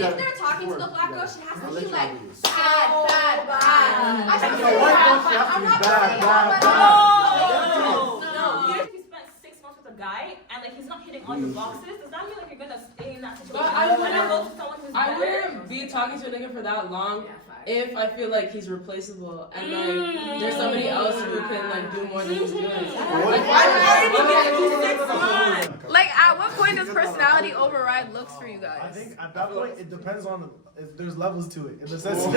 if they're talking to the black girl, she has to be like bad. If you spent 6 months with a guy and like he's not hitting all your boxes, does that mean like you're gonna stay in that situation? But I wouldn't be talking to a nigga for that long if I feel like he's replaceable and like there's somebody else who can like do more than he's doing. Like, at what point does personality override looks for you guys? I think at that point it depends on if there's levels to it. In the sense, not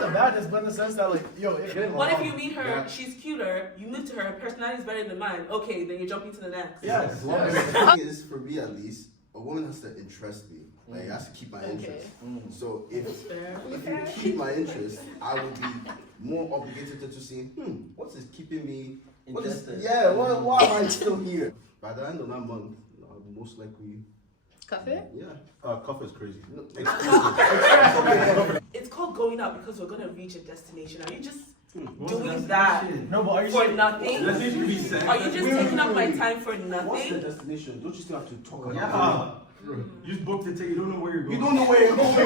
the badness, but in the sense that like, yo, what if you meet her, she's cuter, you move to her, her personality is better than mine. Okay, then you're jumping to the next. yes. The thing is, for me at least, a woman has to interest me. Like, it has to keep my interest. So if you keep my interest, I would be more obligated to see, what is keeping me interested? Why am I still here? By the end of that month, I'll most likely. Coffee? Yeah. Cuff is crazy. It's called going out because we're gonna reach a destination. Are you just doing that No, but are you for saying nothing? Are you just taking up my time for What's the nothing? destination? Don't you still have to talk about Yeah. You just booked the ticket, you don't know where you're it? going. You don't know where you're going. You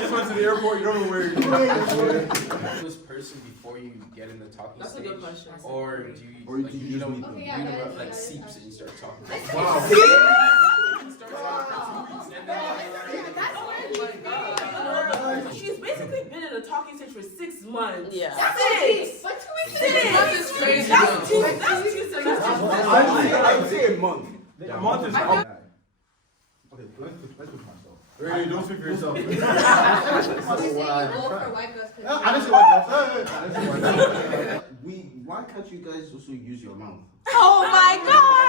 just went to the airport, you don't know where you're going. This person before you get in the talking That's a stage, good question. or do you Or like do you you just know meet them? you like seeps and you start talking? She's basically been in a talking stage for 6 months. Yeah. Six! But 2 weeks Six! Month is crazy. That's though. two semesters. I'd say a month. A month is fine. Okay, let's put myself. Ray, don't speak for yourself. You're saying you go for white girls. I didn't see what Why can't you guys also use your mouth? Oh my god!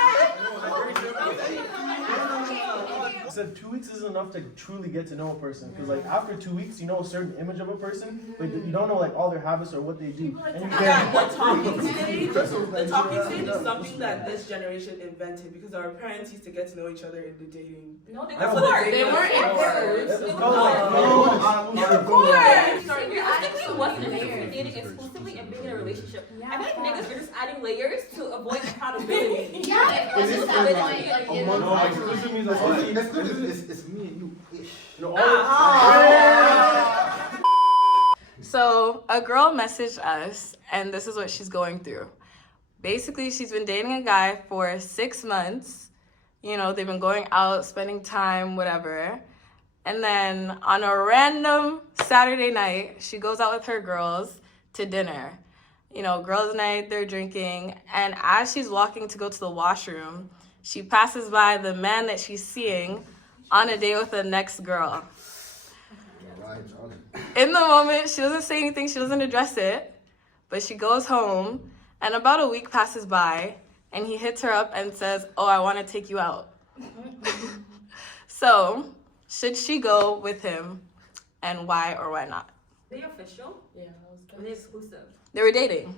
I said 2 weeks is enough to truly get to know a person. Because like after 2 weeks, you know a certain image of a person, but you don't know like all their habits or what they do. And you Yeah, can't. the talking stage is something that this generation invented because our parents used to get to know each other in the dating. No, they That's were. what They weren't in first. It's called like Of course! Sorry, realistically, wasn't it dating exclusively and being in a relationship? I think niggas are just adding layers to avoid accountability. Yeah, if that's at that point, like, you know. No, exclusive means like It's me and you. So, a girl messaged us, and this is what she's going through. Basically, she's been dating a guy for 6 months. You know, they've been going out, spending time, whatever. And then on a random Saturday night, she goes out with her girls to dinner. You know, girls' night, they're drinking. And as she's walking to go to the washroom, she passes by the man that she's seeing on a date with the next girl. In the moment, she doesn't say anything, she doesn't address it, but she goes home, and about a week passes by, and he hits her up and says, "Oh, I want to take you out." So, should she go with him, and why or why not? Are they official? Yeah, Are they exclusive? They were dating.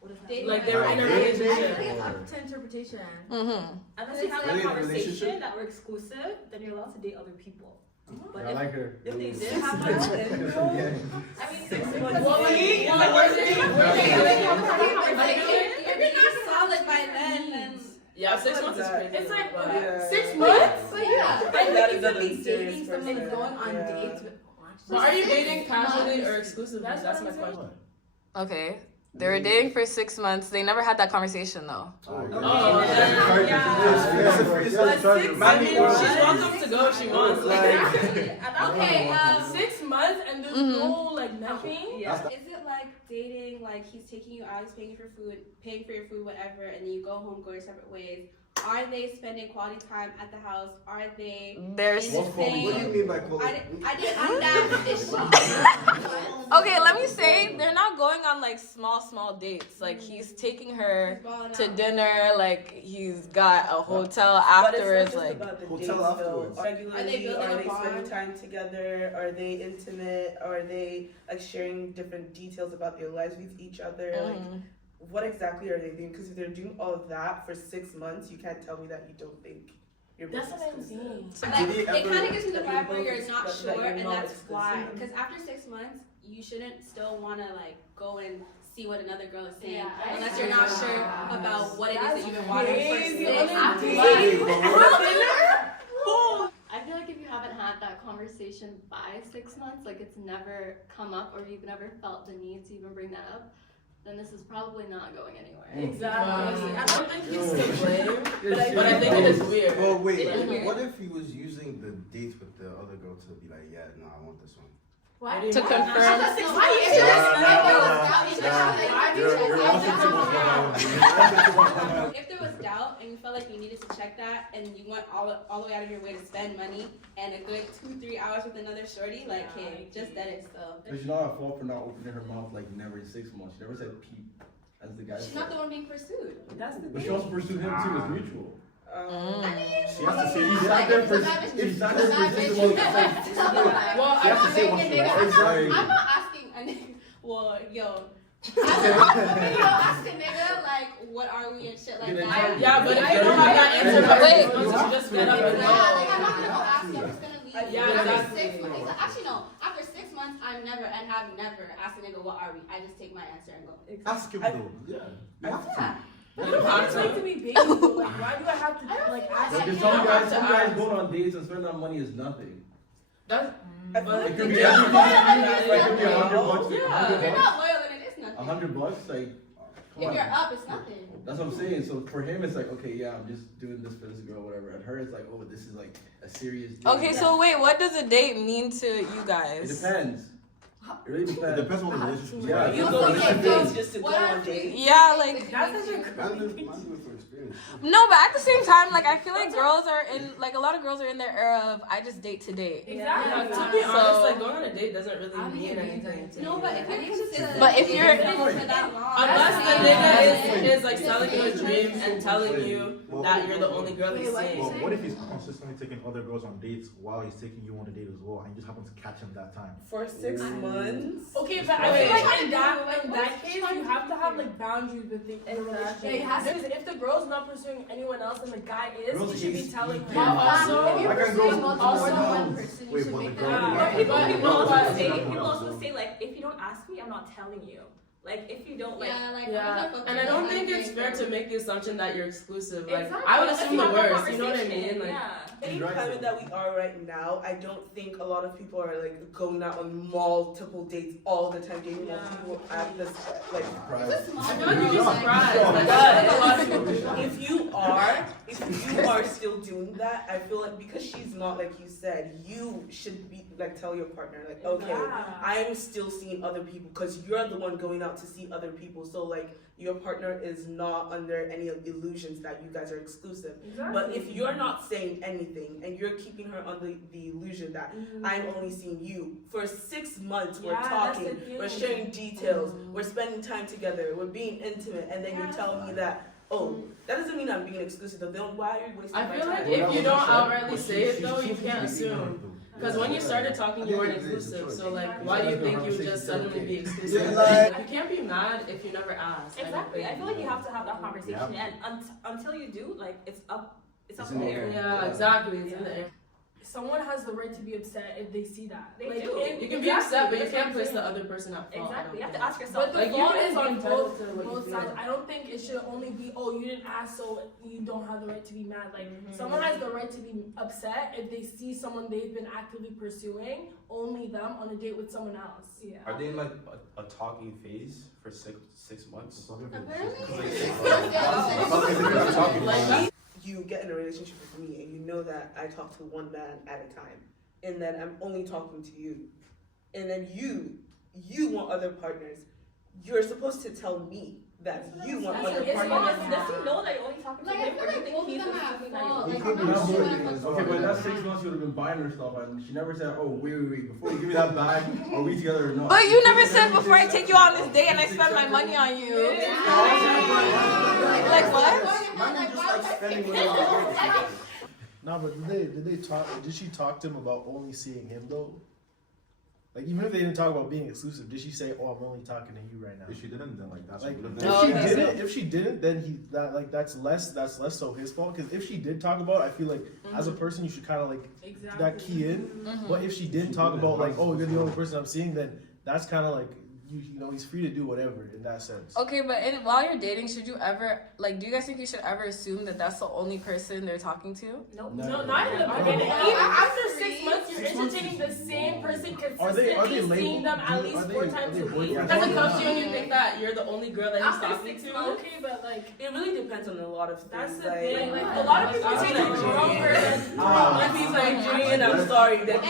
What is that? Dating like they were in a I relationship. think it's up to interpretation. Mm-hmm. Unless you have Are they that in a conversation relationship? that we're exclusive, then you're allowed to date other people. But I like her. if they did have that, then I mean, 6 months. If you're not solid by then. Yeah, 6 months is crazy. It's like, but- Yeah. 6 months? But yeah, That and like is you could an be unserious dating someone, person. going on Yeah. dates with. But are you dating casually or exclusively? That's my question. Okay. They were dating for 6 months. They never had that conversation, though. Oh, But I mean, she's welcome to go if she wants. Okay, 6 months and there's no like nothing. Yeah. Is it like dating, like he's taking you out, he's paying for your food, whatever, and then you go home, go your separate ways? Are they spending quality time at the house? Are they There's... in the What do you same? mean by quality? I'm that issue. Okay, let me say, they're not going on like small dates. Like he's taking her to dinner, like he's got a hotel afterwards, like about the Hotel dates, afterwards. though. Regularly, Are they building are a they spending bond? time together? Are they intimate? Are they like sharing different details about their lives with each other? Like, what exactly are they doing? Because if they're doing all of that for 6 months, you can't tell me that you don't think you're both That's what I'm exclusive. saying. Like, Did they it kind ever- of gives me the that vibe you're where you're both not exclusive, sure, that you're and not that's why. exclusive. Because after 6 months, you shouldn't still want to like go and see what another girl is saying, Yeah, unless you're not sure about what it is that you've been watching for crazy. 6 I feel like if you haven't had that conversation by 6 months, like it's never come up or you've never felt the need to even bring that up, then this is probably not going anywhere. Exactly. I don't think he's to blame, but I think it is weird. Oh wait, It is weird. what if he was using the dates with the other girl to be like, yeah, no, I want this one? What? To confirm. If there was doubt and you felt like you needed to check that and you went all the way out of your way to spend money and a good 2-3 hours with another shorty, like, hey, just that it's so. But she's not at fault for not opening her mouth like never in 6 months. She never said peep, as the guy She's said. not the one being pursued. That's the But she thing. also pursued him too. It's mutual. I mean, She has to say he's not there for. He's not there for this one. Well, She has to say what she wants. Exactly. I'm not asking a nigga. well, yo. I'm not ask a nigga like, what are we and shit like that. Yeah, but if you don't have that answer, Wait. you just get up and Yeah, go. like I'm not gonna go ask you. I'm just gonna leave. Yeah, After exactly. 6 months, actually no. After 6 months, I've never asked a nigga what are we. I just take my answer and go. Ask him though. Yeah. You have to. You don't have to. be big. Like, why do I have to like ask? Like, you some don't have to guys ask. going on dates and spending that money is nothing. That's, I feel but like It could the be girl- everything. It could be $100. Yeah. If you're not loyal, then it is nothing. $100, like. Come If on. you're up, it's nothing. That's what I'm saying. So for him, it's like, okay, yeah, I'm just doing this for this girl, whatever. And her, it's like, oh, this is like a serious date. Okay, so wait, what does a date mean to you It guys? depends. It really depends. It depends on the relationship. Yeah. You Also, go like, on dates just to go what are on dates. Yeah, like That's such a Man, do it for experience. no, but at the same time, like I feel like girls are in like a lot of girls are in their era of I just date to date. Yeah, to be honest, like going on a date doesn't really mean anything. to No, me. but if you're consistent, But if you're- for that long, Unless the nigga is like selling you a dream and telling you that you're the only girl he's seeing. Well, what if he's consistently taking other girls on dates while he's taking you on a date as well, and you just happen to catch him that time? For 6 months. Okay, but I feel like in that case, you have to have like boundaries with the relationship. Yeah, you have to. Because if the girl's not pursuing anyone else and the guy is, Girls you should be hate telling speed. her. Also, if you're I can pursuing go multiple more than one also- person, you Wait, should but make the that. girl- Yeah. People also But- say, people also say like, if you don't ask me, I'm not telling you. Like, if you don't like, Yeah, like Yeah, and I don't think it's fair to make the assumption that you're exclusive. Like, Exactly. I would Let's assume the have that worst. You know what I conversation. mean? Like, yeah. In the climate that we are right now, I don't think a lot of people are like going out on multiple dates all the time, dating multiple people at this like. I feel like you'd be surprised. Like, that's a lot of people. If you are still doing that, I feel like because she's not like you said, you should be like tell your partner like, okay, I'm still seeing other people because you're the one going out to see other people. So like your partner is not under any illusions that you guys are exclusive. But if you're not saying anything and you're keeping her under the illusion that I'm only seeing you for 6 months, we're talking, we're sharing details, we're spending time together, we're being intimate, and then you're telling me that, oh, that doesn't mean I'm being exclusive. Then why are you wasting I my feel time? like if you don't outrightly say it though, you can't assume. Because when you started talking, you weren't exclusive. So like, why do you think you would just suddenly be exclusive? You can't be mad if you never ask. Exactly. I feel like you have to have that conversation, and until you do, like it's up in the air. Yeah, exactly. It's in the air. Someone has the right to be upset if they see that. They like, do. You can be upset, but you can't place the other person at fault. Exactly. You have to ask yourself. But the Like, you fault can is be on entitled to what you both feel. sides. I don't think it should only be, oh, you didn't ask, so you don't have the right to be mad. Like, someone has the right to be upset if they see someone they've been actively pursuing, only them, on a date with someone else. Yeah. Are they in like a talking phase for six months? You get in a relationship with me and you know that I talk to one man at a time, and then I'm only talking to you, and then you want other partners. You're supposed to tell me that you want other Does partners. he know that you're only talking to Like, I him, feel or do you like think both of he's them have assuming fault. that Like, you're I'm not sure if Okay, but in that 6 months you would have been buying her stuff, and she never said, "Oh, wait, before you give me that bag, are we together or not?" But you never said before I take you on this date and I spend my money on you. Like what? Man, just like spending money on dates. Nah, but did she talk to him about only seeing him though? Like even if they didn't talk about being exclusive, did she say, "Oh, I'm only talking to you right now"? If she didn't, then like that's Like what if she didn't, then that's less so his fault. Because if she did talk about it, I feel like as a person you should kind of like that key in. But if she didn't talk about like, "Oh, you're the only person I'm seeing," then that's kind of like you know, he's free to do whatever in that sense. Okay, but while you're dating, should you ever, like, do you guys think you should ever assume that that's the only person they're talking to? Nope. No, not in the beginning. Even after 6 months, you're entertaining the same person consistently, seeing them at least 4 times a week. Does it come to you and you think that you're the only girl that he's talking to? Okay, but like, it really depends on a lot of things. that's the thing. Like, a lot of people take it wrong. If he's Nigerian, I'm sorry. Then it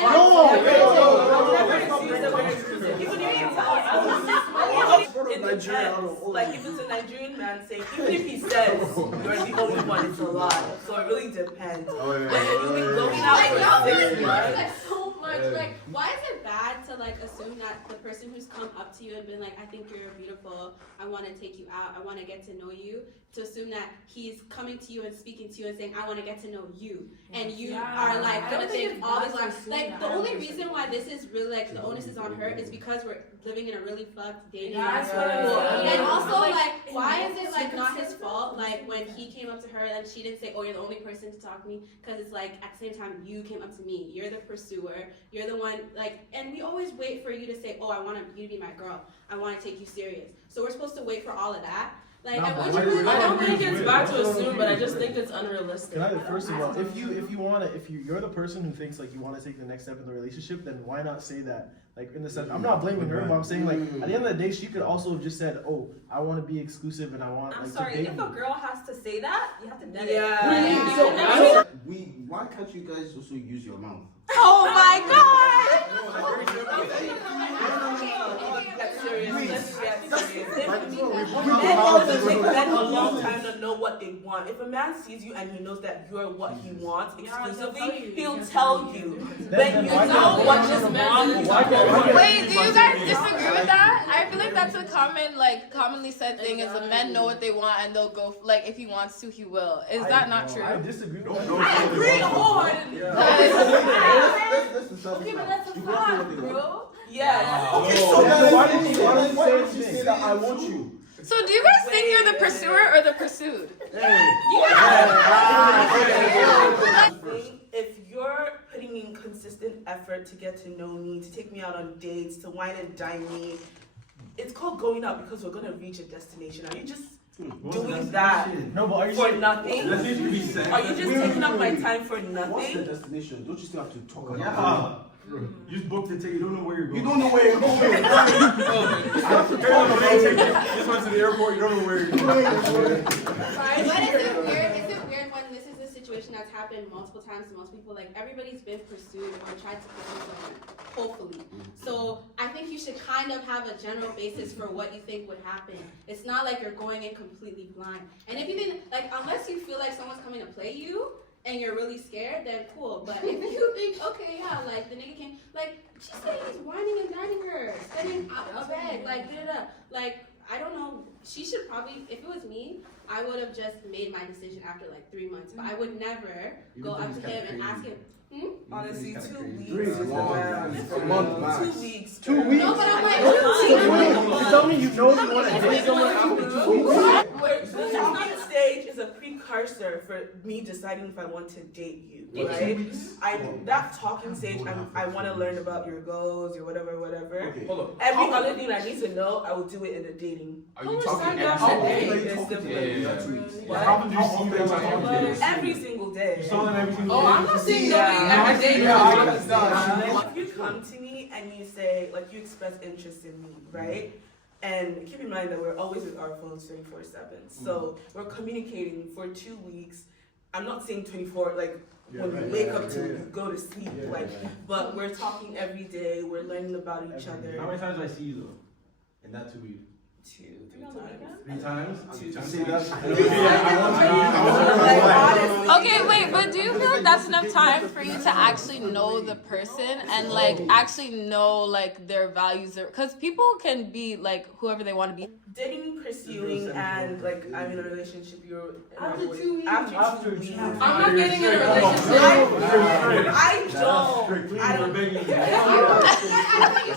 depends. Like if it's a Nigerian man saying, even if he says you're the only one, it's a lie. So it really depends. But if you've been going out for 6 months. So much. Like, why is it bad to like assume that the person who's come up to you and been like, I think you're beautiful, I want to take you out, I want to get to know you, to assume that he's coming to you and speaking to you and saying, I want to get to know you, and you are like gonna think all this like the only reason why this is really like the onus is on her is because we're living in a really fucked dating and also like why is it like not his fault like when he came up to her and she didn't say, oh, you're the only person to talk to me, because it's like at the same time you came up to me, you're the pursuer, you're the one like, and we always wait for you to say, oh, I want you to be my girl, I want to take you serious, so we're supposed to wait for all of that. Like, I don't think it's bad to assume, but I just think it's unrealistic. First of all, if you're the person who thinks like you want to take the next step in the relationship, then why not say that? Like in the sense, I'm not blaming her, but I'm saying like at the end of the day, she could also have just said, "Oh, I want to be exclusive and I want." I'm like, sorry, to date if you. a girl has to say that, you have to net it. Why can't you guys also use your mouth? Oh my god! Let's get serious. Men a long time to know what they want. If a man sees you and he knows that you're what he wants exclusively, he'll tell you. Then you know what is wrong. Wait, do you guys disagree with that? I feel like that's a commonly said thing is that men know what they want and they'll go, like, if he wants to, he will. Is that not true? I disagree with that. I agree wholeheartedly. Okay, but that's a fact, bro. Yeah. Okay, so why did you say that I want you? So do you guys think you're the pursuer or the pursued? If you're putting in consistent effort to get to know me, to take me out on dates, to wine and dine me, it's called going out because we're gonna reach a destination. Are you just doing that for nothing? Are you just taking up my time for nothing? What's the destination? Don't you still have to talk about it? You just booked the ticket, you don't know where you're going. You don't know where you're going. You just went to the airport, you don't know where you're going. But is it weird when this is a situation that's happened multiple times to most people? Like, everybody's been pursued or tried to pursue someone, hopefully. So I think you should kind of have a general basis for what you think would happen. It's not like you're going in completely blind. And if you didn't, like, unless you feel like someone's coming to play you, and you're really scared, then cool. But if you think, okay, yeah, like the nigga came, like she said he's whining and dining her, spending a bag, like da-da-da. Like, I don't know. She should probably, if it was me, I would have just made my decision after like 3 months. But I would never go up to him and ask him. Honestly, 2 weeks. 3 months. A month max. 2 weeks. 2 weeks. No, but I'm like, You tell me you know you want to date someone after 2 weeks. The talking stage is a precursor for me deciding if I want to date you, right? That talking stage, I want to learn about your goals, your whatever. Okay. Hold up. Every other thing I need to know, I will do it in the dating. Are you talking every single day? You saw them every single day? Oh, I'm not saying every day. If you come to me and you say, like, you express interest in me, right? And keep in mind that we're always with our phones 24/7. So we're communicating for 2 weeks. I'm not saying 24, like, when you wake up till you go to sleep, but we're talking every day, we're learning about each other. How many times did I see you though? In that 2 weeks? 2, 3 times. 3 times? Okay, wait, but do you feel like that's enough time for you to actually know the person and like actually know like their values? Because people can be like whoever they want to be. Dating, pursuing, and like I'm in a relationship. You're After 2 weeks. After 2 weeks. I'm not getting in a relationship. I don't.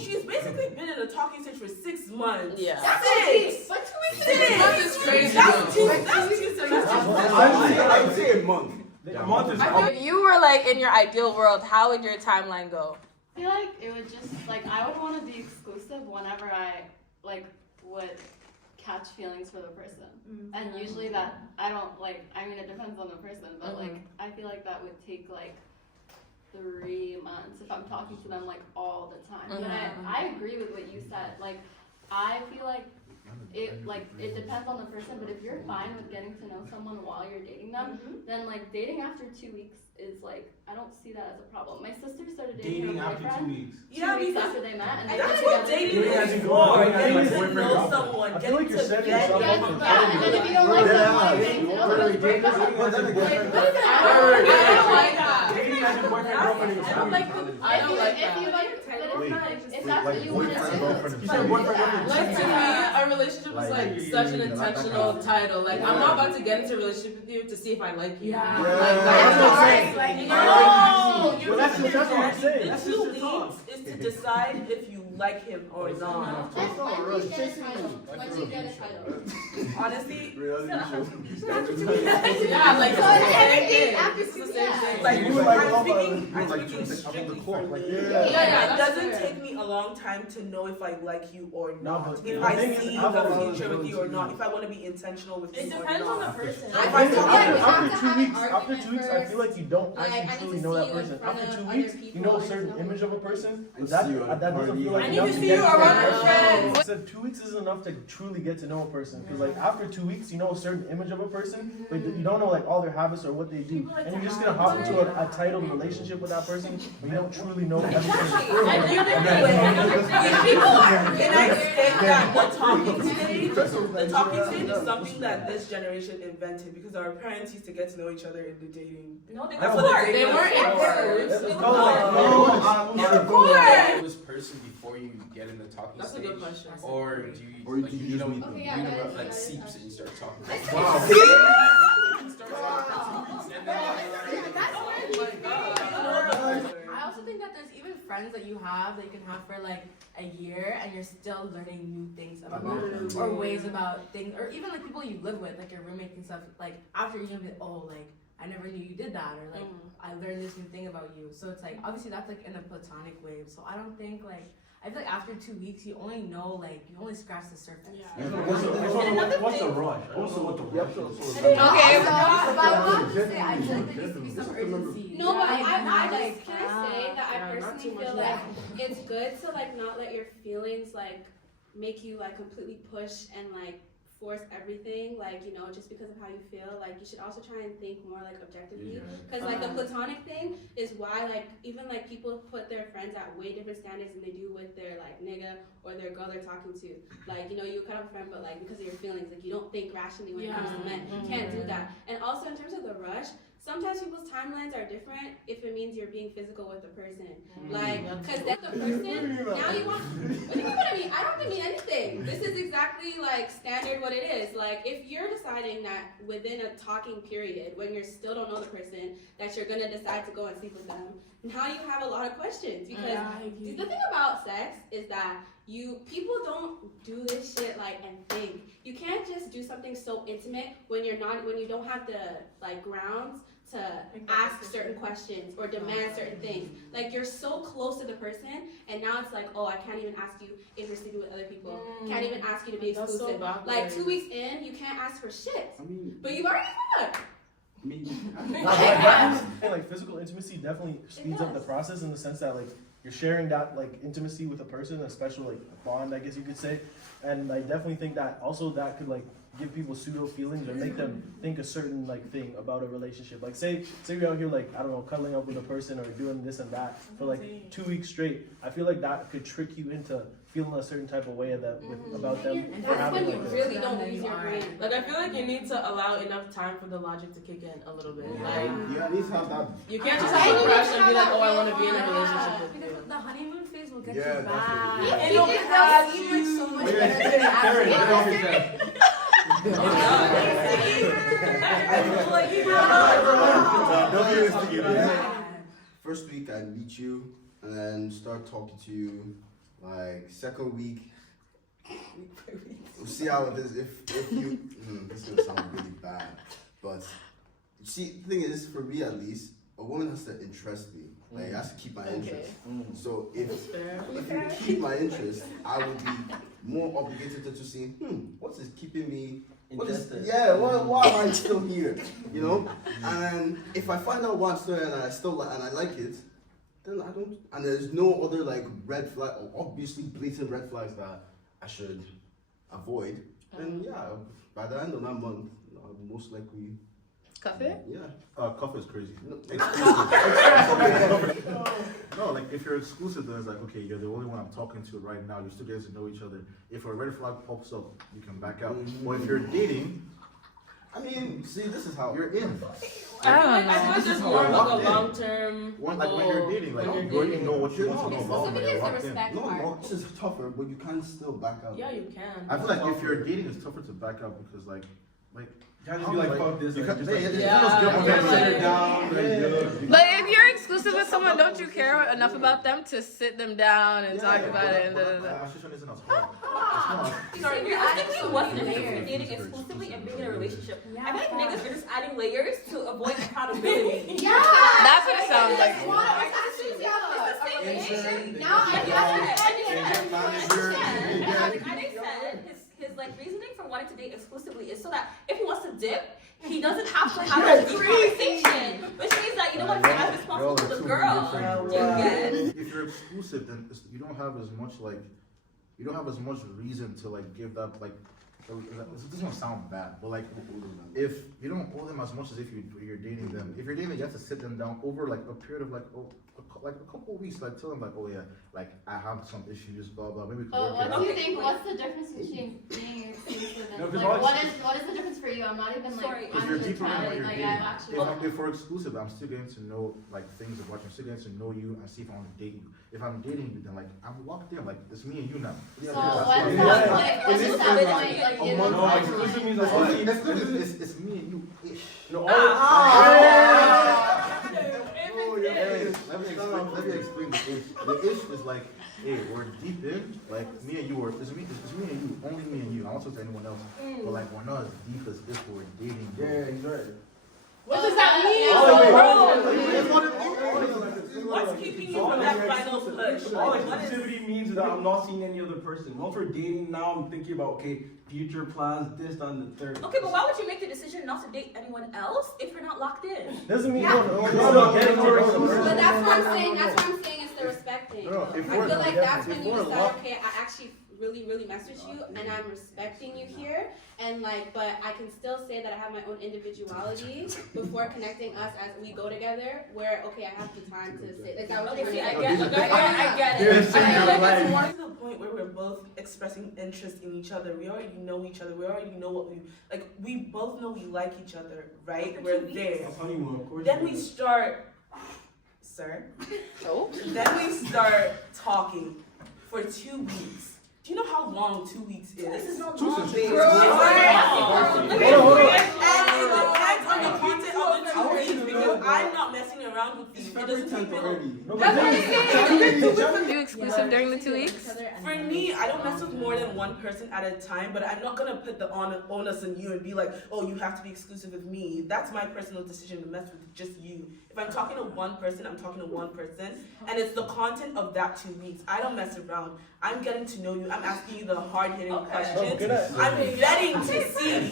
She's basically been in a talking stage for 6 months. Yeah. 6. But 2 weeks 6 months is crazy. That's 2 semesters. I would say a month. A month is If you were like in your ideal world, how would your timeline go? I feel like it would just, like, I would want to be exclusive whenever I like would catch feelings for the person. And usually that I don't like. I mean, it depends on the person, but like I feel like that would take like 3 months if I'm talking to them like all the time. But I agree with what you said. Like I feel like it depends on the person, but if you're fine with getting to know someone while you're dating them, then like dating after 2 weeks is like I don't see that as a problem. My sister started dating her after boyfriend 2 weeks. 2 weeks after they met, and they That's got what together. dating is for. Getting to know someone, I feel like you're setting get yourself up for Yeah, and then if you don't like someone, you get to know them, just break up. I don't like that. Dating as your boyfriend, girlfriend, and your family. I don't like If you that. like, but it's nice. If that's what you want to boyfriend, do. girlfriend, You said boyfriend, girlfriend. Like to me, a relationship is like such an intentional title. Like I'm not about to get into a relationship with you to see if I like you. Yeah. Like That's what I'm that's saying. no. Well, that's what I'm saying. The 2 weeks is to decide if you like him or not. That's when you get a title. Once you get a title. Honestly, Reality show. yeah, like So it's the same everything thing. after It's the two- same yeah. thing. Like, you I'm like speaking like strictly the for court, like, me. yeah. It doesn't take me a long time to know if I like you or No, not. but If the I thing is, see I've the always future with you or known not. too. If I want to be intentional with you It or depends on the not. person. I I feel think like we have after to 2 have weeks, an after argument 2 weeks, I feel like you don't Like, I actually need truly to know see that you in person. front After of 2 other weeks, people you know a and certain stuff. image of a person, I but that see you at that a doesn't feel party. like I need enough to to see get you to around know your a friends. person. I said 2 weeks is enough to truly get to know a person. Because like after 2 weeks, you know a certain image of a person, but you don't know like all their habits or what they do, People like and to you're just gonna hide. hop into a titled relationship with that person, but you don't truly know everything. And you do it. People, and I say that the talking stage is something that this generation invented because our parents used to get to know each other in the dating. No, they That's were what they they weren't were first. It's No. called like Know this person before you get in the talking That's a stage, good question. or do you Or like do you you just know meet them? Okay, yeah, read that about is- like that is seeps nice. and you start talking? Wow. You start talking for 2 weeks and then I also think that there's even friends that you have that you can have for like a year and you're still learning new things about them or ways about things or even like people you live with, like your roommates and stuff. Like after you're gonna be oh like I never knew you did that or like I learned this new thing about you. So it's like obviously that's like in a platonic way. So I don't think like I feel like after 2 weeks you only know like you only scratch the surface. What's the rush? Also, what the rush is. Okay, Also, but I want to say I feel like there needs to be some urgency. No, but Like, I not just like, can I say that I yeah, not personally too feel much. like it's good to like not let your feelings like make you like completely push and like force everything like you know just because of how you feel. Like you should also try and think more like objectively because like the platonic thing is why like even like people put their friends at way different standards than they do with their like nigga or their girl they're talking to. Like you know you cut off a friend but like because of your feelings like you don't think rationally when it comes to men. You can't do that. And also in terms of the rush, sometimes people's timelines are different if it means you're being physical with the person. Like, because then the person, now you want, what do you mean what I mean? I don't mean anything. This is exactly like standard what it is. Like, if you're deciding that within a talking period, when you still don't know the person, that you're going to decide to go and sleep with them, now you have a lot of questions. Because the thing about sex is that people don't do this shit like and think. You can't just do something so intimate when you don't have the like grounds to ask certain questions or demand certain things. Like you're so close to the person and now it's like, oh, I can't even ask you if you're sleeping with other people. Can't even ask you to be That's so exclusive. backwards. Like 2 weeks in, you can't ask for shit. I mean, But you've already fucked. And like physical intimacy definitely speeds up the does. process in the sense that like you're sharing that like intimacy with a person, a special like bond, I guess you could say. And I definitely think that also that could like give people pseudo feelings or make them think a certain like thing about a relationship. Like say you're out here like I don't know cuddling up with a person or doing this and that for like 2 weeks straight. I feel like that could trick you into feeling a certain type of way about them. That's when you really don't use your brain. Like I feel like you need to allow enough time for the logic to kick in a little bit. Like you at least have that. you can't just have a crush and be like, oh, I want to be in a relationship with you. Because the honeymoon phase will get Yeah, you back. definitely. And it'll seem like so much better than actually. First week I meet you and then start talking to you. Like second week, we'll see how it is. If you, this is gonna sound really bad, but see, the thing is, for me at least, a woman has to interest me. Like, it has to keep my interest. So if you keep my interest, I will be more obligated to see, what is keeping me Interested. why am I still here? You know? And if I find out why I'm still here and I still and I like it, then I don't, and there's no other like red flag or obviously blatant red flags that I should avoid, then by the end of that month, I'll most likely Cuff it? Yeah. Cuff is crazy. No, No, like if you're exclusive, then it's like, okay, you're the only one I'm talking to right now. You're still getting to know each other. If a red flag pops up, you can back out. But if you're dating, I mean, see, this is how you're in. I feel like there's more of like a long-term. Like when you're dating, like you already know what you want to know about. Exclusivity is the respect No, part. this is tougher, but you can still back out. Yeah, you can. I feel like if you're dating, it's tougher to back out because like. You can't just be like, fuck this. You can't just sit sit down. But if you're exclusive with someone, don't you care enough about them to sit them down and talk about it? And Association isn't as hard. Sorry, you're asking what's the difference between dating exclusively and being in a relationship. I feel like niggas are just adding layers to avoid accountability. Yeah! That's what it sounds like. Now I get I think said his like reasoning for wanting to date exclusively is so that if he wants to dip, he doesn't have to have a deep conversation, which means that you know what, he's not responsible for the girl. If you're exclusive, then you don't have as much reason to like give that like. This doesn't sound bad, but like if you don't owe them as much as if you're dating them. If you're dating, you have to sit them down over like a period of like a couple of weeks, like tell them like, oh yeah, like I have some issues, blah blah. Maybe we can work it out. What do you think? What's the difference between being exclusive and No, like what is the difference for you? I'm not even like If you're deeper in what you're like dating, I'm actually. if we're exclusive, I'm still getting to know like things about you. I'm still getting to know you and see if I want to date you. If I'm dating you, then like I'm locked in. Like it's me and you now. So what's that like? What's the point? Like you No, exclusive means like it's me and you ish. No, Let me explain the ish. The ish is like, hey, we're deep in, like me and you, it's me and you, only me and you. I don't talk to anyone else. But like we're not as deep as if we're dating. Bro. Yeah, he's right. What does that mean? What's keeping you from that final push? All exclusivity means that I'm not seeing any other person. Once we're dating, now I'm thinking about, okay, future plans, this, that, and the third. Okay, but why would you make the decision not to date anyone else if you're not locked in? Doesn't mean But that's what I'm saying. That's what I'm saying is the respect thing. No, I feel like that's when you decide, okay, I actually really mess with you and I'm respecting you here, and like, but I can still say that I have my own individuality before connecting us as we go together, where okay, I have the time to say like that was Okay, I get it. I feel like it's more to the point where we're both expressing interest in each other. We already know each other. We already know what we like. We both know we like each other, right? We're there. That's honeymoon, of course. Then we start, sir. Oh. Then we start talking for 2 weeks. Do you know how long 2 weeks is? This is not 2 long. weeks. And it depends on the content of the 2 weeks because I'm not messing around with you. It doesn't take me long. You exclusive during the 2 weeks? For me, I don't mess with more than one person at a time, but I'm not gonna put the onus on you and be like, oh, you have to be exclusive with me. That's my personal decision to mess with just you. If I'm talking to one person, I'm talking to one person, and it's the content of that 2 weeks. I don't mess around. I'm getting to know you. I'm asking you the hard-hitting questions. I'm vetting to see.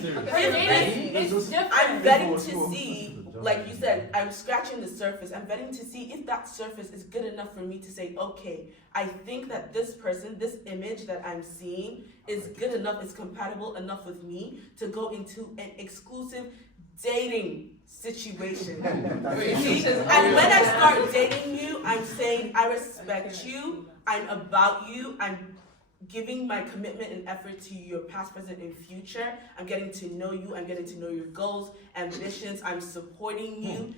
I'm vetting to see, like you said, I'm scratching the surface. I'm vetting to see if that surface is good enough for me to say, okay, I think that this person, this image that I'm seeing is good enough, is compatible enough with me to go into an exclusive dating situation. And when I start dating you, I'm saying I respect you, I'm about you, I'm giving my commitment and effort to your past, present, and future. I'm getting to know you, I'm getting to know your goals, ambitions, I'm supporting you.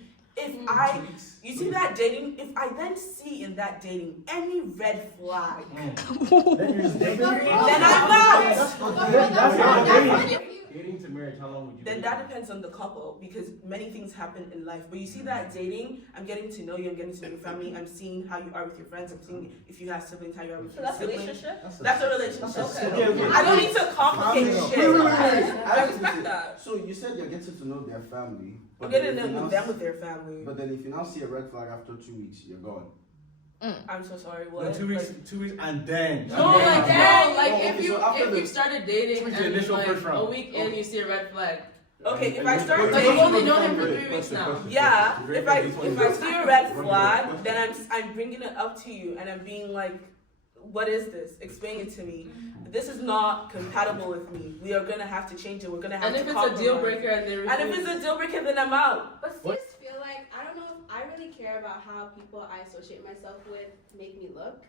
You see that dating, if I then see in that dating any red flag, then I'm out. Dating to marriage, how long would you Then that depends on the couple because many things happen in life. But you see that dating, I'm getting to know you, I'm getting to know your family, I'm seeing how you are with your friends, I'm seeing if you have siblings, how you are with your siblings. Relationship? That's a relationship. Okay. I don't need to complicate shit. I respect that. So you said you're getting to know their family. I'm getting to know them with their family. But then if you now see a red flag after 2 weeks, you're gone. I'm so sorry. What? Then 2 weeks, Like, 2 weeks, and then. No, like No, like Oh, if okay, you so after if the- you started dating the and initial like first round. a week in you see a red flag. okay, if I start But dating, you've only known him for 3 weeks now. yeah. If I see a red flag, then I'm bringing it up to you and I'm being like, what is this? Explain it to me. This is not compatible with me. We are gonna have to change it. We're gonna have And to if it's compromise. a deal breaker and they refuse. And if it's a deal breaker, then I'm out. But I just feel like I don't know if I really care about how people I associate myself with make me look.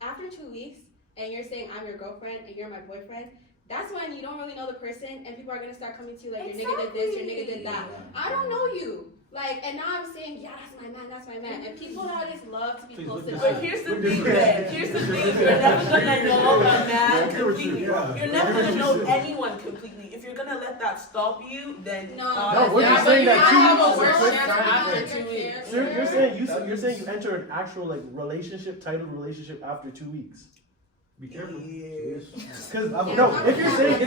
After 2 weeks, and you're saying I'm your girlfriend and you're my boyfriend, that's when you don't really know the person, and people are gonna start coming to you like your nigga did this, your nigga did that. I don't know you. Like, and now I'm saying, yeah, that's my man, that's my man. And people nowadays love to be close to But here's the thing, man. Here's the thing. You're never gonna know a man completely. You're never gonna know anyone completely. If you're gonna let that stop you, then No, what you're saying that you have a two worse weeks. chance after 2 weeks. So you're saying you enter an actual like relationship, titled relationship after 2 weeks. Be careful. Because no, if you're saying you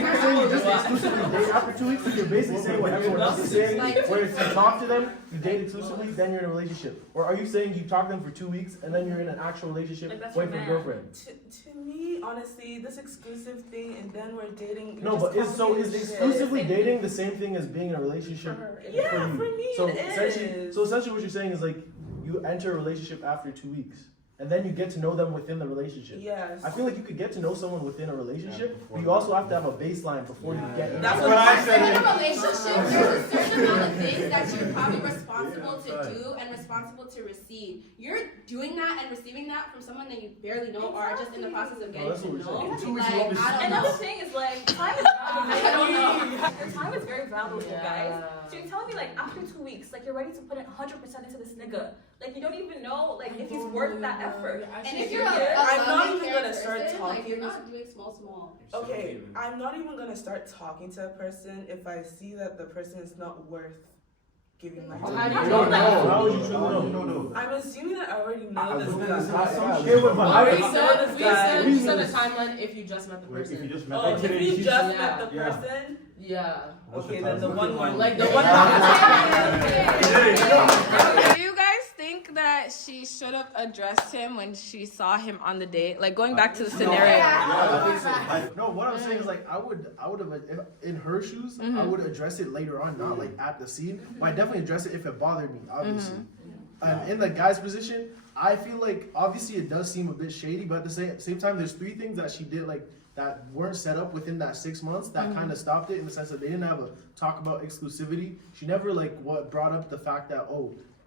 just exclusively date after 2 weeks, you're basically saying what everyone else is saying. Where if you talk to them, you date exclusively, then you're in a relationship. Or are you saying you talk to them for 2 weeks and then you're in an actual relationship, Like, that's boyfriend your man. girlfriend? to me, honestly, this exclusive thing, and then we're dating. No, but is exclusively dating the same thing as being in a relationship? Yeah, for you? for me So it essentially, is. what you're saying is like you enter a relationship after 2 weeks, and then you get to know them within the relationship. Yes. I feel like you could get to know someone within a relationship, but you also have to have a baseline before you get into That's it. what I said. In a relationship, there's a certain amount of things that you're probably responsible to do and responsible to receive. You're doing that and receiving that from someone that you barely know or are just in the process of getting that's to what know. we're saying. Like, I don't Another know. thing is like time is valuable. I don't know. Your time is very valuable, guys. So you're telling me like after 2 weeks, like you're ready to put in 100% into this nigga. Like you don't even know like if he's worth that effort. And if you're a I'm not loving even gonna person, start like talking. you're not doing small. Okay, I'm not even gonna start talking to a person if I see that the person is not worth giving my How time. do you You know don't know. that? How would you truly know? No. I'm assuming that I already know I this was guy. gonna say, We guy. set a timeline if you just met the Like, if you person. just met Oh, the if you just Yeah. met the Yeah. person, Yeah. okay, then the one. Like the Yeah. one. Do you guys think that she should have addressed him when she saw him on the date? Like going back to the scenario. No, what I'm saying is like I would have if in her shoes, I would address it later on, not like at the scene. But I definitely address it if it bothered me, obviously. In the guy's position, I feel like obviously it does seem a bit shady, but at the same time, there's 3 things that she did like that weren't set up within that 6 months that kind of stopped it in the sense that they didn't have a talk about exclusivity. She never like brought up the fact that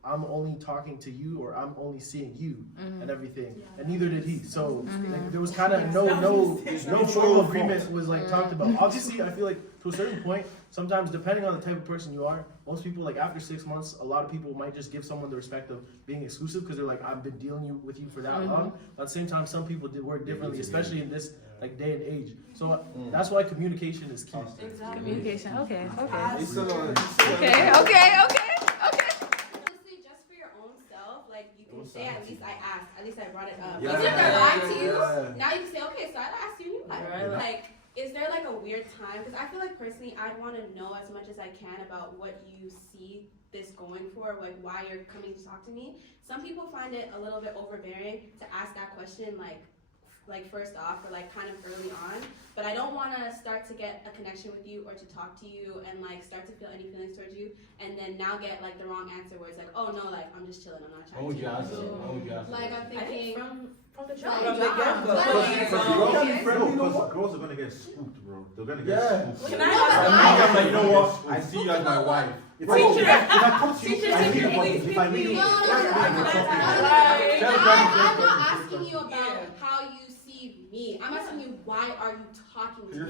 I'm only talking to you or I'm only seeing you and everything, and neither did he. So like, there was kind of no formal agreement was like talked about. Obviously, I feel like to a certain point, sometimes depending on the type of person you are, most people like after 6 months, a lot of people might just give someone the respect of being exclusive because they're like, I've been dealing with you for that long. But at the same time, some people did work differently, especially in this like day and age. So that's why communication is key. Communication. Okay. Okay. Honestly, just for your own self, like you can say at least I asked, at least I brought it up. Yeah. Even if they're lying to you, Yeah. now you can say, okay, so I asked you and you lied. Right. Like, is there like a weird time? Because I feel like personally, I'd want to know as much as I can about what you see this going for, like why you're coming to talk to me. Some people find it a little bit overbearing to ask that question, like first off or like kind of early on, but I don't want to start to get a connection with you or to talk to you and like start to feel any feelings towards you and then now get like the wrong answer where it's like, oh no, like I'm just chilling, I'm not trying What would to you talk ask to them? you. What would you ask them? Like I'm thinking From the Right. From the get-go. Because girls are gonna get spooked, bro. They're gonna get spooked. Can No, I but have I'm like, you know what? I see you as my wife. If I come to you, if I meet you, No, I'm not asking you about how you see me. I'm asking you why are you talking to me? This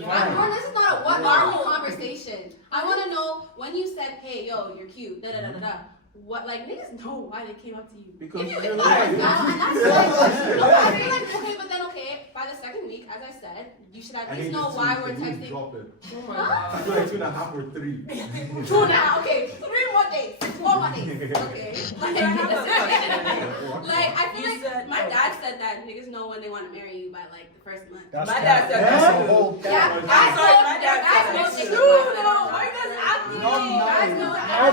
is not a what are you conversation. I want to know when you said, hey, yo, you're cute, da da da da da. What, like, niggas know why they came up to you. Because if you you're think about it, lying. and that's like, no, I feel like, okay, but then, okay, by the second week, as I said, you should at least know why we're texting. Drop it. Huh? I feel like 2.5 or 3. 2.5, okay, 3 more days, 4 more days, okay. Like, I feel like my dad said that niggas know when they want to marry you by like the first month. My dad said that's a whole Yeah, I'm sorry, my dad said that. guys No, know why does I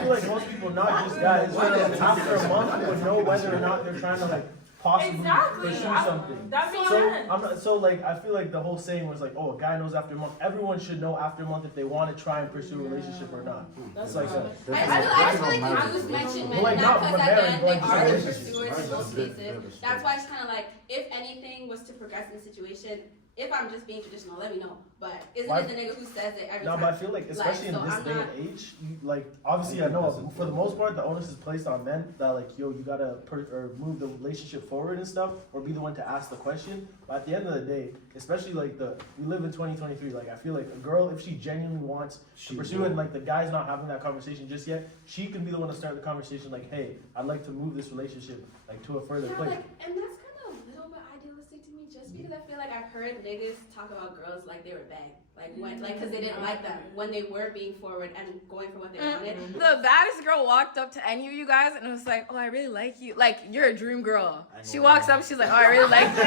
feel like most people, not just guys, after a month would know whether or not they're trying to like possibly pursue something. That makes So sense. I'm not, so like I feel like the whole saying was like, oh, a guy knows after a month. Everyone should know after a month if they want to try and pursue a relationship or not. It's like that. I just feel like you just mentioned men, Like, not not because married, at but the like end they are the just pursuers in most cases. That's why it's kind of like, if anything was to progress in the situation, if I'm just being traditional, let me know. But isn't it the nigga who says it every time? No, but I feel like, especially in this day and age, you, like, obviously I know for the most part the onus is placed on men that like, yo, you gotta move the relationship forward and stuff, or be the one to ask the question. But at the end of the day, especially like we live in 2023, like I feel like a girl, if she genuinely wants to pursue it and like the guy's not having that conversation just yet, she can be the one to start the conversation like, hey, I'd like to move this relationship like to a further place. Like, and that's kind of a little bit idealistic to me, just because I feel like I've heard niggas talk about girls like they were bad. Like when, like, cause they didn't like them when they were being forward and going for what they wanted. The baddest girl walked up to any of you guys and was like, oh, I really like you. Like, you're a dream girl. She walks up, she's like, oh, I really like you.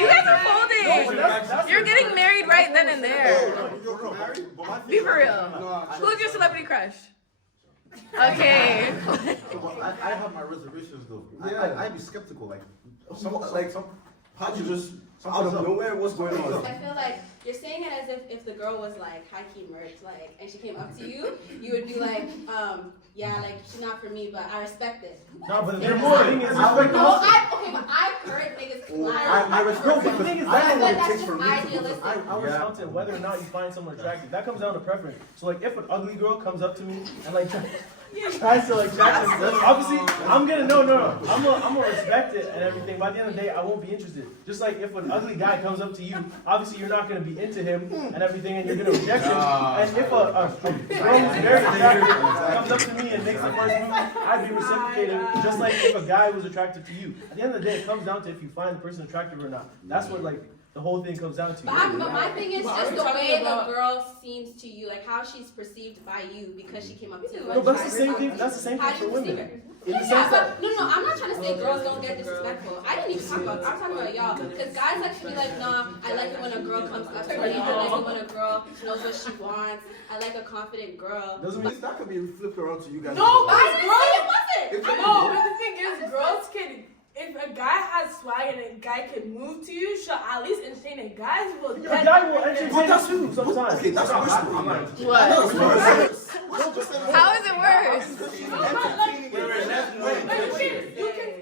You guys are folding. You're getting married right then and there. Be for real. Who's your celebrity crush? Okay. I have my reservations though. I'd be skeptical. Like, how'd you just out of nowhere? What's going on? I feel like you're saying it as if the girl was like high key merged, like, and she came up to you, you would be like, yeah, like she's not for me, but I respect it. No, but the thing is, but I've heard niggas I respect it. The thing is, that's what it takes for me. I respect it whether or not you find someone attractive. That comes down to preference. So like, if an ugly girl comes up to me and like tries to like chat, obviously I'm gonna I'm gonna respect it and everything. By the end of the day, I won't be interested. Just like if an ugly guy comes up to you, obviously you're not gonna be into him and everything, and you're gonna reject him. And if a girl who's very attractive comes up to me and makes the first move, I'd be reciprocated. Just like if a guy was attracted to you. At the end of the day, it comes down to if you find the person attractive or not. That's what like the whole thing comes down to. But my thing is just the way the girl seems to you, like how she's perceived by you because she came up to you. No, but that's the same thing. That's the same thing for women. Yeah, but no, I'm not trying to say girls don't get disrespectful. I didn't even talk about. I'm talking about y'all, because guys like to be like, nah, I like it when a girl comes up to me. I like it when a girl knows what she wants. I like a confident girl. Doesn't mean that could be flipped around to you guys. No, I didn't say it wasn't. No, but the thing is, girls can. If a guy has swag and a guy can move to you, she'll at least entertain it. Guys will. A guy will entertain us too sometimes. Okay, that's What? How is it worse?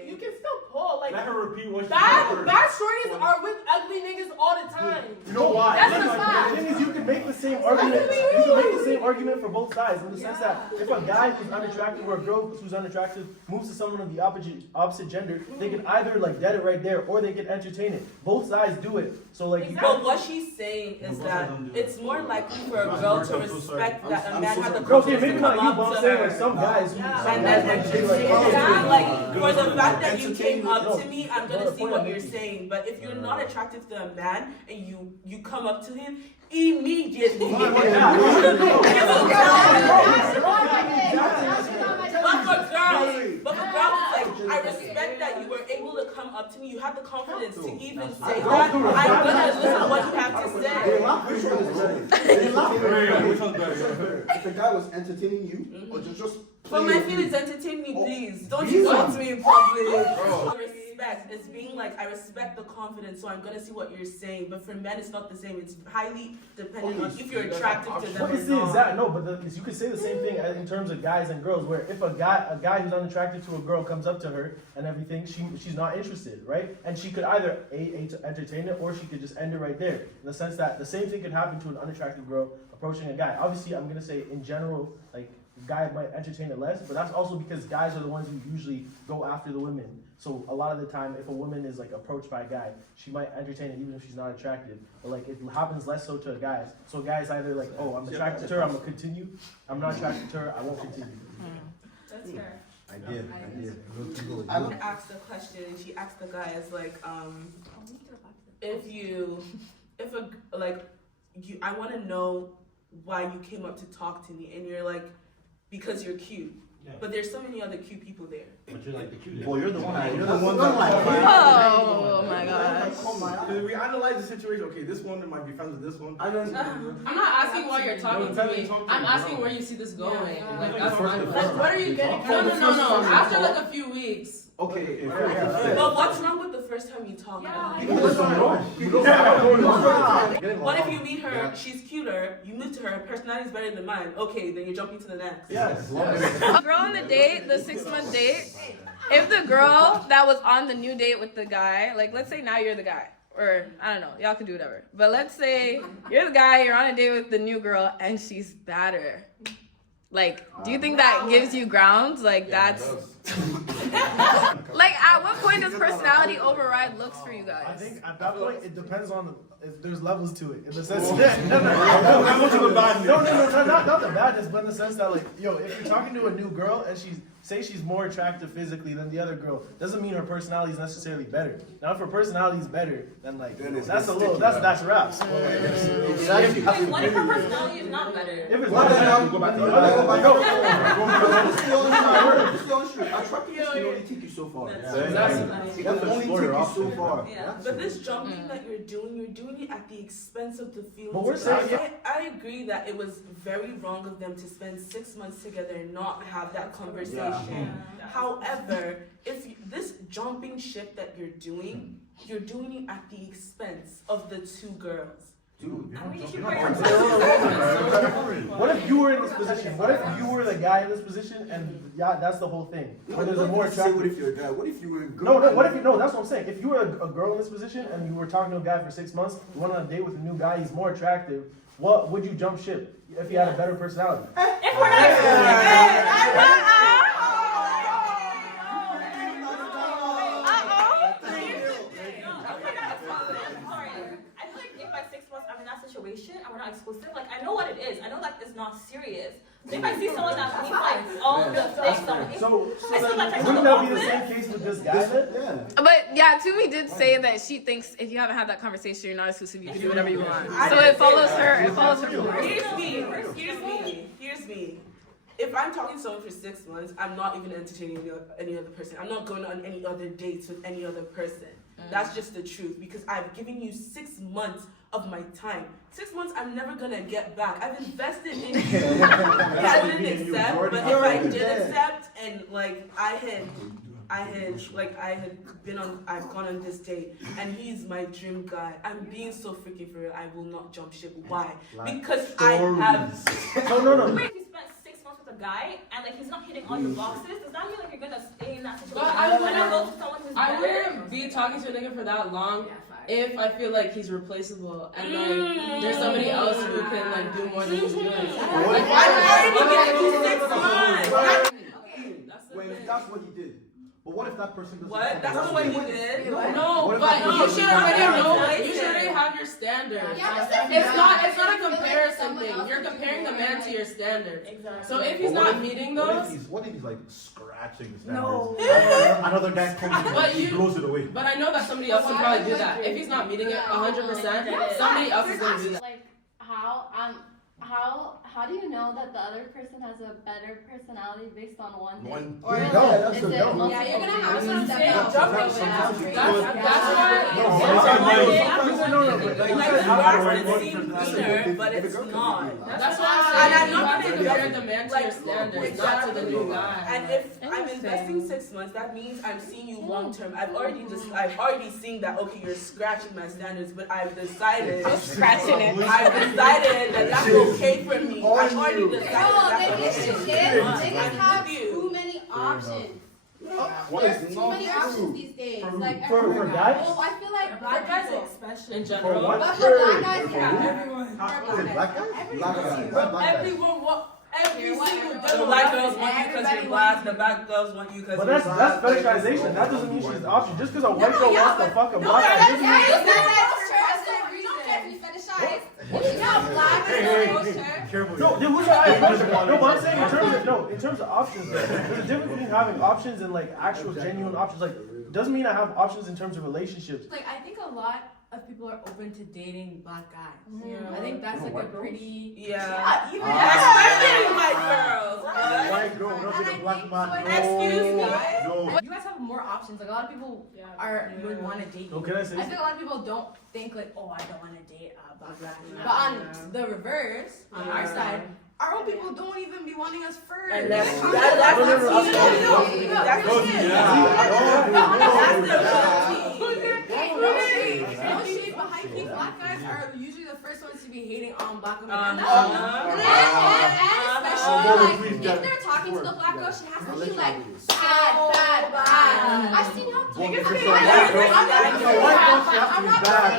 You can still pull. Like, Let her repeat what she bad said. shorties are with ugly niggas all the time. You know why? That's a fact. The thing is, you can make the same argument. You can make the same argument for both sides in the sense that if a guy who's unattractive or a girl who's unattractive moves to someone of the opposite gender, they can either like dead it right there or they can entertain it. Both sides do it. So like, you But what she's saying is that it's more likely for a girl to respect that a man has a girl okay, maybe not you, but I'm saying like some guys. And then entertain that, like for the fact that you came up to me, I'm gonna see what you're saying. But if you're not attractive to a man and you come up to him, immediately. But for girls, like, I respect that you were able to come up to me. You have the confidence to even say that. I'm gonna listen to what you have to say. Which one's better? If the guy was entertaining you, or just But my feelings, entertain me, please. Don't you talk to me in public. Respect. It's being like, I respect the confidence, so I'm gonna see what you're saying. But for men, it's not the same. It's highly dependent on if you're attractive to them But or it's the not. exact no, but you could say the same thing in terms of guys and girls. Where if a guy who's unattracted to a girl comes up to her and everything, she's not interested, right? And she could either entertain it or she could just end it right there. In the sense that the same thing could happen to an unattractive girl approaching a guy. Obviously, I'm gonna say in general, like. Guy might entertain it less, but that's also because guys are the ones who usually go after the women. So a lot of the time, if a woman is like approached by a guy, she might entertain it even if she's not attracted. But like it happens less so to guys. So guys either like, oh, I'm attracted to her, I'm gonna continue. I'm not attracted to her, I won't continue. That's fair. I did. I would ask the question, and she asked the guy as like, I want to know why you came up to talk to me, and you're like, because you're cute. Yeah. But there's so many other cute people there. But you're like the cutest. Well, you're the one. Oh my gosh. Caught my Because we analyze the situation. Okay, this one might be friends with this one. I'm not asking why you're talking to me. I'm asking where you see this going. Like, that's my question. What are you getting? No. After like a few weeks. Okay. But what's wrong with the first time you talk? What if you meet her, she's cuter, you move to her, her personality is better than mine. Okay, then you're jumping to the next. Yes. A girl on the date, the 6-month date, if the girl that was on the new date with the guy, like let's say now you're the guy, or I don't know, y'all can do whatever. But let's say you're the guy, you're on a date with the new girl, and she's badder. Like, do you think that gives you grounds? Like, that's... Like, at what point does personality override looks for you guys? I think at that point, it depends on if there's levels to it. In the sense not the badness, but in the sense that, like, yo, if you're talking to a new girl and she's more attractive physically than the other girl, doesn't mean her personality is necessarily better. Now, if her personality is better, then like that's a little that's raps. What if her personality is not better? If it's not better, go back to the other. Attractiveness can only take you so far. It can only take you so far. But this jumping that you're doing it at the expense of the feelings. But we're saying, I agree that it was very wrong of them to spend 6 months together and not have that conversation. However, if this jumping ship that you're doing it at the expense of the two girls. Dude, what if you were in this position? What if you were the guy in this position and that's the whole thing? Where there's a more attractive. What if you're a guy? What if you were a girl? No, what if you that's what I'm saying. If you were a girl in this position and you were talking to a guy for 6 months, you went on a date with a new guy, he's more attractive, what would you jump ship if he had a better personality? If we're not situation and we're not exclusive, like I know what it is. I know that it's not serious. So if I see someone that means like all the things on it, wouldn't that be the same case with this guy then? But yeah, Toomey did say that she thinks if you haven't had that conversation, you're not exclusive. You can do whatever you want. So it follows her. It follows her. Here's me. If I'm talking to someone for 6 months, I'm not even entertaining any other person. I'm not going on any other dates with any other person. That's just the truth because I've given you 6 months of my time. 6 months I'm never gonna get back. I've invested in you. I didn't accept, but if I did accept and like I've gone on this date and he's my dream guy. I'm being so freaking for real. I will not jump ship. Why? Because I have. No. Wait, if you spent 6 months with a guy and like he's not hitting all your boxes, does that mean like you're gonna stay in that situation? But I wouldn't be talking to a nigga for that long if I feel like he's replaceable and like there's somebody else who can like do more than he's doing. That's what he did. But what if that person doesn't? What? That's not what he did. No, but you should already know. You should already have your standards. It's not a comparison thing. You're comparing the man to your standards. Exactly. So if he's not meeting those, what if he's like scratching the standards? No. Another guy comes and he blows it away. But I know that somebody else will probably do that. If he's not meeting it 100%, somebody else is gonna do that. Like how do you know that the other person has a better personality based on one thing? Or is it multiple? Yeah, you're gonna have some That's why I'm not gonna compare the man to your standards, not to the new guy. And if I'm investing 6 months, that means I'm seeing you long term. I've already seen that. Okay, you're scratching my standards, but I've decided. I'm scratching it. I've decided that that's okay for me. I've already decided they have you. too many options. There's too many options these days. Like For guys? well, I feel like Black guys especially. In general. But for black guys, yeah. Everyone. Every single the black girls want you because you're black, the black girls want you because But you're that's black. fetishization. That doesn't mean she's an option. Just because a white girl wants to fuck a black guy doesn't mean. No, who's the higher pressure? No, but I'm saying in terms of options, there's a difference between having options and like actual genuine options. Like, doesn't mean I have options in terms of relationships. Like I think a lot if people are open to dating black guys. Yeah. I think that's like a White girls? pretty Yeah. even Especially white girls. White girl, don't take a black man. No. Excuse me? No. You guys have more options. Like a lot of people would want to date you. Oh, can I say I think a lot of people don't think like, oh, I don't want to date a black guy. But on the reverse, on our side, our own people don't even be wanting us first. And that's They that's want the us tea. That's the tea. No shade, but high key, black guys are usually the first ones to be hating on black women. And And especially like if they're talking to the black girl, she has to be like bad. I've seen how Well, I'm if not it's a saying white girl, I'm not if it's a white girl, she has to be bad.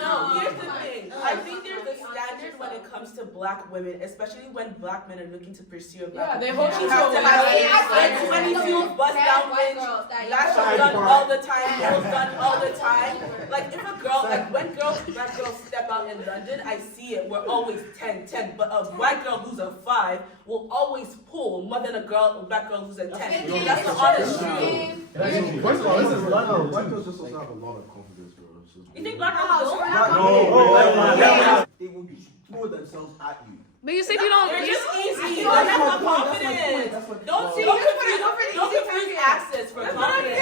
No, here's the thing. I think there's a standard when it comes to black women, especially when black men are looking to pursue a black they woman. hold She you has to to a have standard. 22 bust down wins, lash done all the time, nails done all the time. Like if a girl, like when black girls step out in London, I see it. We're always 10, but a white girl who's a 5 will always pull more than a black girl who's a 10. That's the honest truth. First of all, this is London. White girls just also have a lot of confidence, bro. You think black girls don't? They will throw themselves at you. But you said you don't. They're just easy. They have no confidence. Don't confuse access for confidence.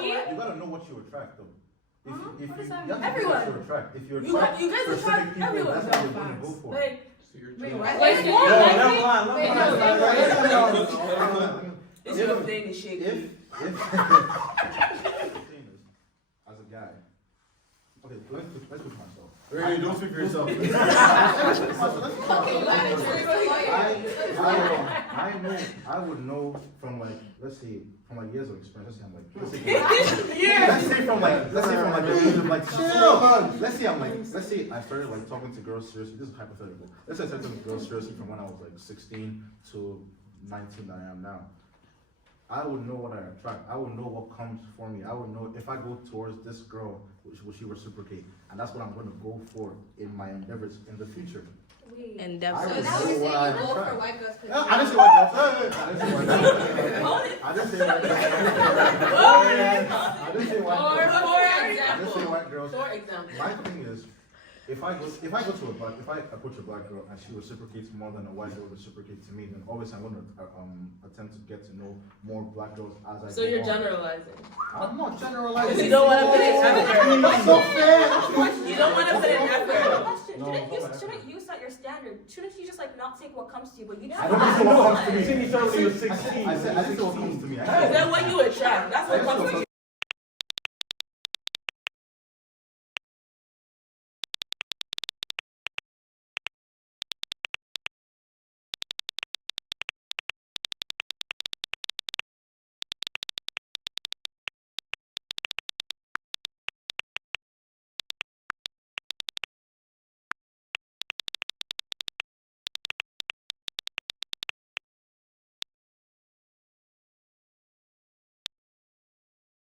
You gotta know what you attract, though. If you have to know what Everyone. you attract. If you You attract guys specific attract people, everyone. that's what you're gonna go for. Like, It's your thing to shake. If as a guy, okay, let's put myself. Really, don't speak for yourself. I would know from like, let's say, from like years of experience. Let's say from like the age of like, let's say I started like talking to girls seriously. This is hypothetical. Let's say I started talking to girls seriously from when I was like 16 to 19 that I am now. I would know what I attract. I would know what comes for me. I would know if I go towards this girl, will she reciprocate? And that's what I'm going to go for in my endeavors in the future. Endeavors. So now you're saying you go for white girls. I didn't say white girls. I didn't say white girls. I didn't say white girls. For example. My thing is, if I approach a black girl and she reciprocates more than a white girl reciprocates to me, then obviously I'm going to attempt to get to know more black girls as I go. So you're on. generalizing. I'm not generalizing. You don't want to put in effort. That's so fair. You don't want to put in effort. Shouldn't you set your standard? Shouldn't you just like not take what comes to you, but you I don't know what comes to me. You said you told me you were 16. I said what comes to me. Is that what you attract? That's what comes to you.